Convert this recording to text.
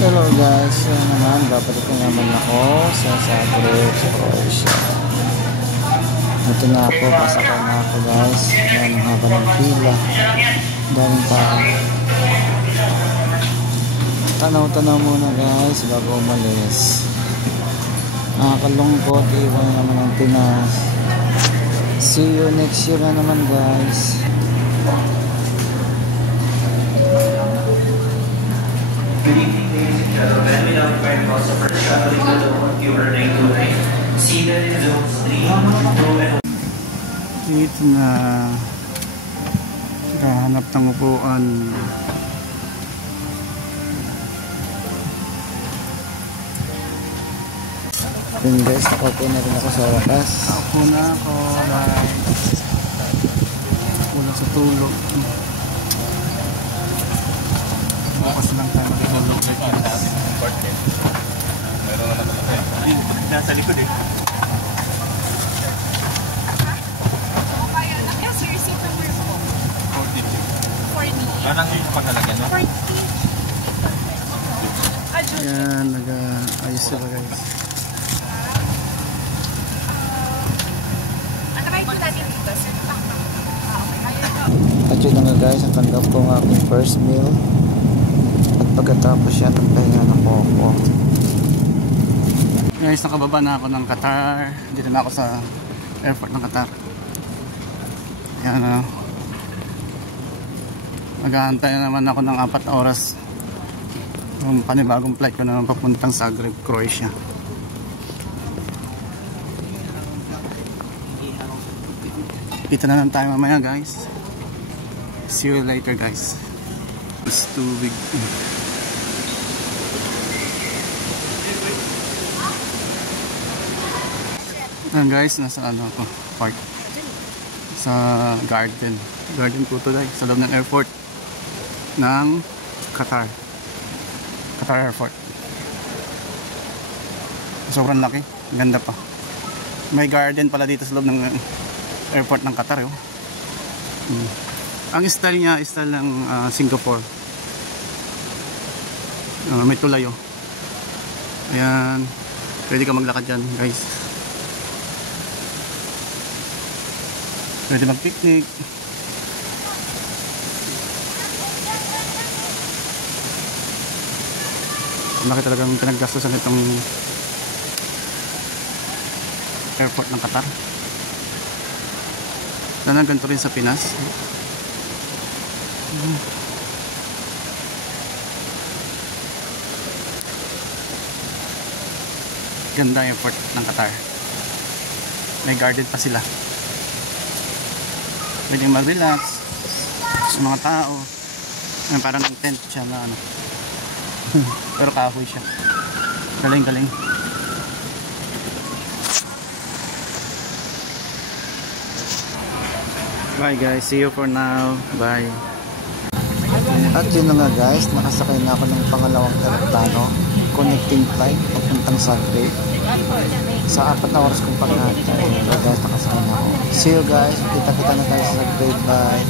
Hello guys, yan naman, babalik na naman ako sa Zagreb, Croatia. Ito na ako, pasakay na ako guys. Yan ang haba ng pila. Daming tao. Tanaw-tanaw muna guys bago umalis. Nakakalungkot, iwan na naman ang Pinas. See you next year na naman guys. Good evening, ladies and gentlemen. Without further cause of traveling alone, you are 929, seated in zones 3, 2, and Dito na hanap ng upuan. Yun guys, nakaupo na rin ako sa wakas. Nakaupo na ako guys. Kulang sa tulog. Bukas lang tayo matulog guys. Meron naman ako. Nasa likod eh. Anong yung pagkalagyan mo? Yan, nag-ayos sila guys. At yun na nga guys, ang tanggap ko ng aking first meal. At pagkatapos yan, ang pahinga na po ako. Guys, nakababa na ako ng Qatar. Dito na ako sa airport ng Qatar. Yan na. Maghahantay na naman ako ng 4 na oras. Yung panibagong flight ko naman papuntang Zagreb, Croatia. Kita na lang tayo mamaya guys. See you later guys. It's too big. Ayan guys, nasa ano ako, park. Sa garden po to guys, sa loob ng airport ng Qatar Airport. Sobrang laki, ganda pa. May garden pala dito sa loob ng airport ng Qatar oh. Ang style niya, style ng Singapore. May tulay oh. Ayan, pwede ka maglakad dyan guys. Pwede mag-picnic. Laki talagang pinaggastosan itong airport ng Qatar. Sana ganito rin sa Pinas. Ganda yung airport ng Qatar. May garden pa sila. Pwede mag-relax sa mga tao. Parang tent siya na ano. Pero kahoy siya. Galing. Bye guys, see you for now. Bye. At yun na nga guys, nakasakay na ako ng pangalawang eroplano, connecting flight papuntang Zagreb. Sa 4 na oras kong pagkakita. Guys, nakasakay na ako. See you guys, kita na tayo sa Zagreb. Bye.